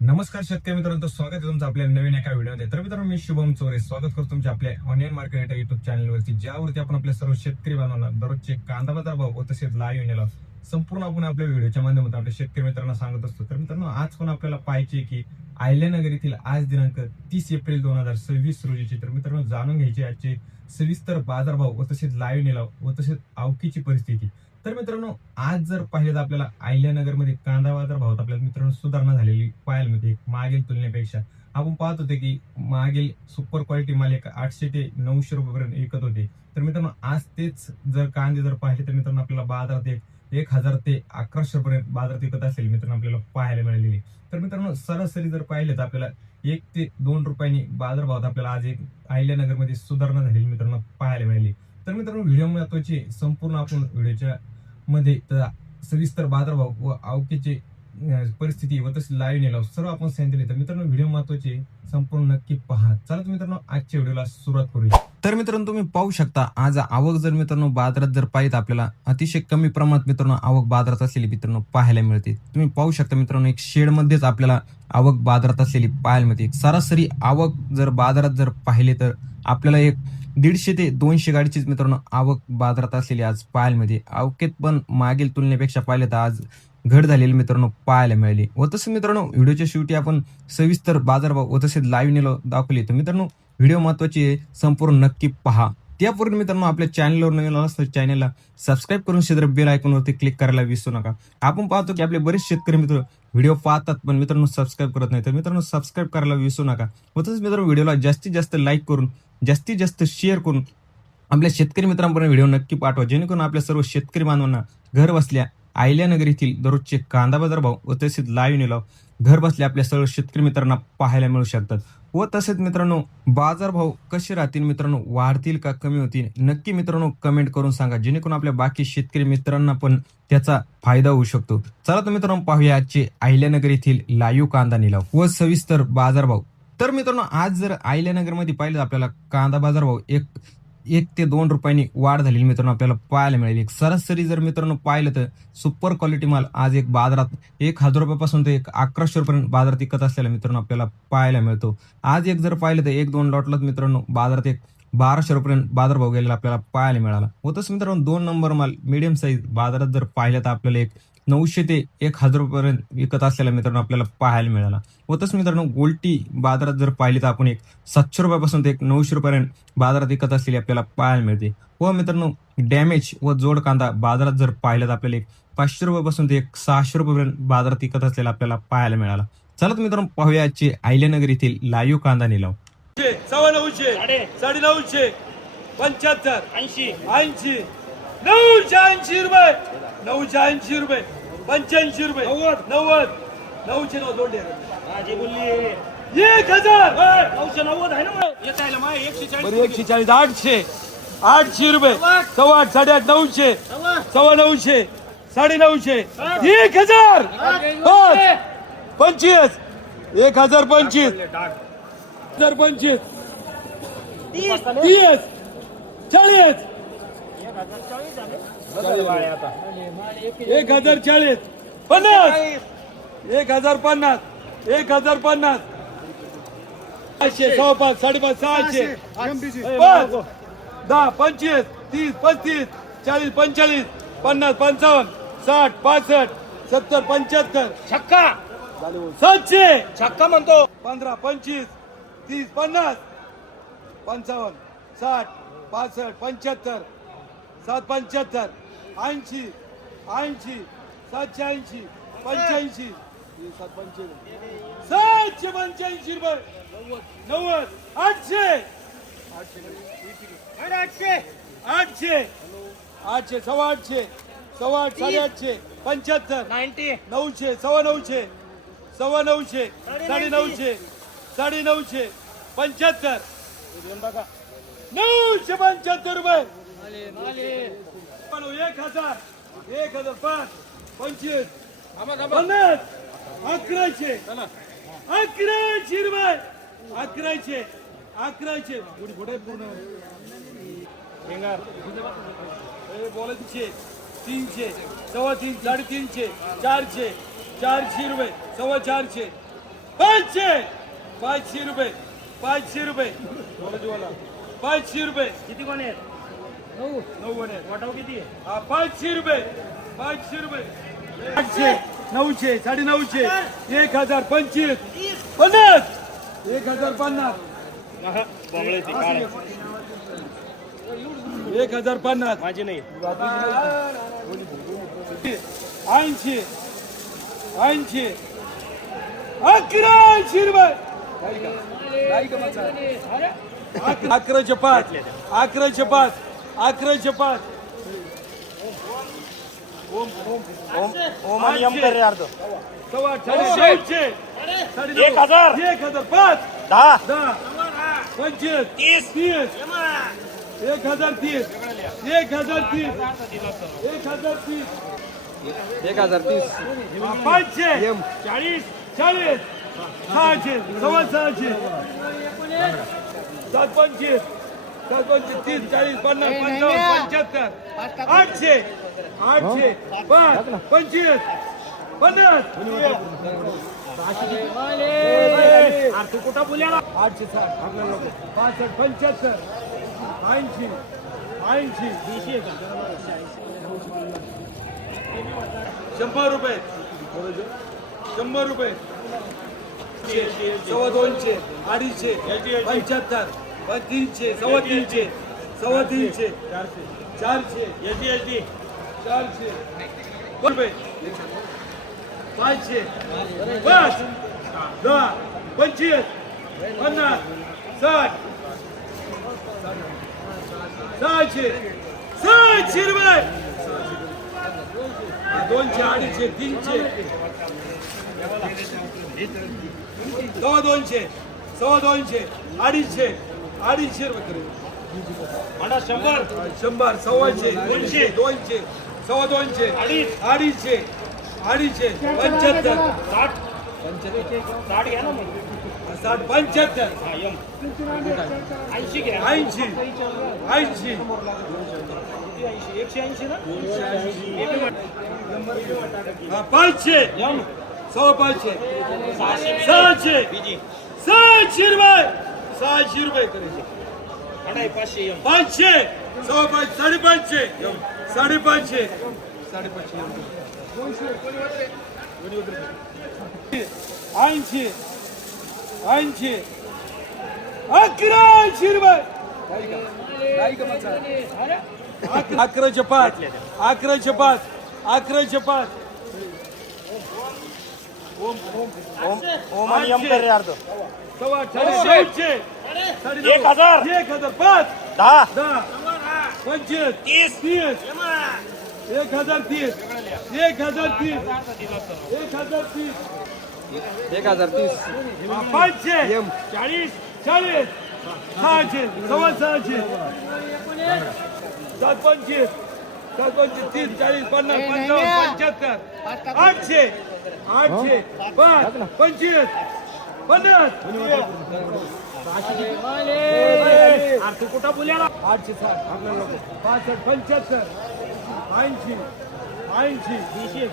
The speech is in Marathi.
नमस्कार शेतकरी मित्रांनो, स्वागत आहे तुमचं आपल्या नवीन एका व्हिडिओमध्ये. तर मित्रांनो, मी शुभम चोरे स्वागत करतो तुमच्या आपल्या ऑनलाईन मार्केट युट्यूब चॅनलवरती, ज्यावरती आपण आपल्या सर्व शेतकरी बांधवांना दररोजचे कांदा बाजार भाव व तसेच लाईव्ह येण्याला संपूर्ण आपण आपल्या व्हिडिओच्या माध्यमातून आपल्या शेतकरी मित्रांना सांगत असतो. तर मित्रांनो, आज पण आपल्याला पाहायचे की अहिल्यानगर येथील आज दिनांक 30 एप्रिल 2026 रोजीचे तर मित्रांनो जाणून घ्यायचे आजचे सविस्तर बाजारभाव व तसेच लाईव्ह निलाव व तसेच आवकीची परिस्थिती. तर मित्रांनो, आज जर पाहिलं तर आपल्याला अहिल्यानगरमध्ये कांदा बाजार भावात आपल्याला मित्रांनो सुधारणा झालेली पाहायला मिळते. मागील तुलनेपेक्षा आपण पाहत होते की मागील सुपर क्वालिटी माल 800 ते 900 रुपयेपर्यंत विकत होते. तर मित्रांनो, आज तेच जर कांदे जर पाहिले तर मित्रांनो आपल्याला बाजारात 1000 ते 1100 पर्यंत बाजारात विकत असेल मित्रांनो आपल्याला पाहायला मिळालेली. तर मित्रांनो, सरासरी जर पाहिलं तर आपल्याला 1 ते 2 रुपयांनी बाजारभावात आपल्याला आज एक अहिल्यानगरमध्ये सुधारणा झालेली मित्रांनो पाहायला मिळाली. तर मित्रांनो, व्हिडिओ महत्वाची संपूर्ण आपण व्हिडिओच्या मध्ये सविस्तर बाजारभाव व आवकेचे परिस्थिती व तसे लाईव्ह निलाव सर्व आपण सांगितले. तर मित्रांनो, व्हिडिओ महत्वाचे संपूर्ण नक्की पहा. चला तर मित्रांनो, आजच्या व्हिडिओला सुरुवात करूया. तर मित्रांनो, तुम्ही पाहू शकता आज आवक जर मित्रांनो बाजारात जर पाहिजे आपल्याला अतिशय कमी प्रमाणात मित्रांनो आवक बाजारात असलेली मित्रांनो पाहायला मिळते. तुम्ही पाहू शकता मित्रांनो, एक शेड मध्येच आपल्याला आवक बाजारात असलेली पाहायला मिळते. सरासरी आवक जर बाजारात जर पाहिले तर आपल्याला एक 150 ते 200 गाडीचीच मित्रांनो आवक बाजारात असलेली आज पाहायला मिळते. आवकेत पण मागील तुलनेपेक्षा पाहिले तर आज घट झालेली मित्रांनो पाहायला मिळाली. व तसं मित्रांनो, व्हिडिओच्या शेवटी आपण सविस्तर बाजारभाव व तसेच लाईव्ह निलाव दाखवले. तर मित्रांनो, व्हिडिओ महत्वाची आहे, संपूर्ण नक्की पहा. त्यापूर्वी मित्रांनो, आपल्या चॅनलवर नवीन असतं चॅनलला सबस्क्राईब करून शेजारी बेल आयकॉनवरती क्लिक करायला विसरू नका. आपण पाहतो की आपले बरेच शेतकरी मित्र व्हिडिओ पाहतात पण मित्रांनो सबस्क्राईब करत नाही. तर मित्रांनो, सबस्क्राईब करायला विसरू नका. व तसंच मित्रांनो, व्हिडिओला जास्तीत जास्त लाईक करून जास्तीत जास्त शेअर करून आपल्या शेतकरी मित्रांपर्यंत व्हिडिओ नक्की पाठवा, जेणेकरून आपल्या सर्व शेतकरी बांधवांना घर बसल्या अहिल्यानगर येथील दररोजचे कांदा बाजार भाव व तसेच लाईव्ह निलाव घर बसल्या आपल्या सर्व शेतकरी मित्रांना पाहायला मिळू शकतात. व तसेच मित्रांनो, बाजारभाव कसे राहतील मित्रांनो, वाढतील का कमी होतील, नक्की मित्रांनो कमेंट करून सांगा, जेणेकरून आपल्या बाकी शेतकरी मित्रांना पण त्याचा फायदा होऊ शकतो. चला तर मित्रांनो, पाहूया आजचे अहिल्यानगर येथील लाईव्ह कांदा निलाव व सविस्तर बाजारभाव. तर मित्रांनो, आज जर अहिल्यानगरमध्ये पाहिलं आपल्याला कांदा बाजारभाव 1 ते 2 रुपयांनी वाढ झालेली मित्रांनो आपल्याला पाहायला मिळेल. एक सरासरी जर मित्रांनो पाहिलं तर सुपर क्वालिटी माल आज एक बाजारात 1000 रुपयापासून ते 1100 रुपयांपर्यंत बाजारात विकत असलेला मित्रांनो आपल्याला पाहायला मिळतो. आज एक जर पाहिलं तर 1-2 लॉटलाच मित्रांनो बाजारात 1200 रुपयांपर्यंत बाजारभाव गेलेला आपल्याला पाहायला मिळाला. व तसं मित्रांनो, 2 नंबर माल मीडियम साईज बाजारात जर पाहिलं तर आपल्याला 900 ते 1000 रुपयापर्यंत विकत असलेला मित्रांनो आपल्याला पाहायला मिळाला. व तसं मित्रांनो, गोल्टी बाजारात जर पाहिली तर आपण 700 रुपयापासून ते 900 रुपयापर्यंत बाजारात विकत असलेली आपल्याला पाहायला मिळते. व मित्रांनो, डॅमेज व जोड कांदा बाजारात जर पाहिलं तर आपल्याला 500 रुपयापासून ते 600 रुपयापर्यंत बाजारात विकत असलेला आपल्याला पाहायला मिळाला. चला तर मित्रांनो, पाहूया आजचे अहिल्यानगर येथील लाईव्ह कांदा निलाव. 900 950 75 80 80 980 रुपये 980 रुपये 85 रुपये 90 900 दोन 1000 990 आहे ना. येत आहे ना 140 800 800 रुपये 8.5 8.5 900 900 950 1000 25 1025 1025 30 40 1040 50 1050 1050 500 500 550 600 5 10 25 30 35 40 45 50 55 60 65 70 75 छक्का 700 छक्का म्हणतो 15 25 30 50 55 60 65 75 775 80 80 780 85 785 रुपये 90 800 800 800 800 सव्वा 800 सव्वा 800 850 90 900 सव्वा 900 सव्वा 900 950 950 75 975 रुपये 1000 5 25 50 1100 1100 रुपये 1100 1100 पुढे पूर्ण बोलायचे 300 सव्वा 3 350 400 400 रुपये सव्वा 400 500 500 रुपये 500 रुपये 500 रुपये किती कोण आहेत 9 आहे वाटाव किती आहे हा 500 रुपये 500 रुपये 800 900 950 1025 50 1050 बॉम्बळे ते काढ 1050 माझे नाही 80 80 1100 रुपये 11चे 5 11चे 5 11चे 5 ओम आणि यम कर रे अर्ध 950 1000 1005 10 10 25 30 30 1030 1030 1030 500 40 40 600 सव्वा 600 725 725 30 40 50 55 75 800 5 25 50 तू कुठं बोलायला 860 आपल्याला 65 75 80 80 100 रुपये 100 रुपये 250 250 75 300 350 350 400 400 रुपये 500 5 10 25 50 60 600 रुपये 200 250 300 250 250 250 रुपये करेल म्हणा 100 100 250 200 सव्वा 200 250 250 75 60 घ्या ना मग 60 75 हा यम 80 घ्या 80 80 180 ना हा 500 यम सव्वा 500 600 600 रुपये 600 रुपये करेल म्हणा 500 यम 500 सव्वा 500 550 550 80 80 1100 रुपये 11चे 5 11चे 5 11चे 5 ओम आणि यम कर रे अर्ध सव्वा 900 1000 1005 10 10 25 30 30 1030 1030 1030 500 40 40 600 सव्वा 600 725 725 30 40 50 55 800 800 5 25 50 तू कुठं बोलायला 860 आपल्याला 65 75 80 80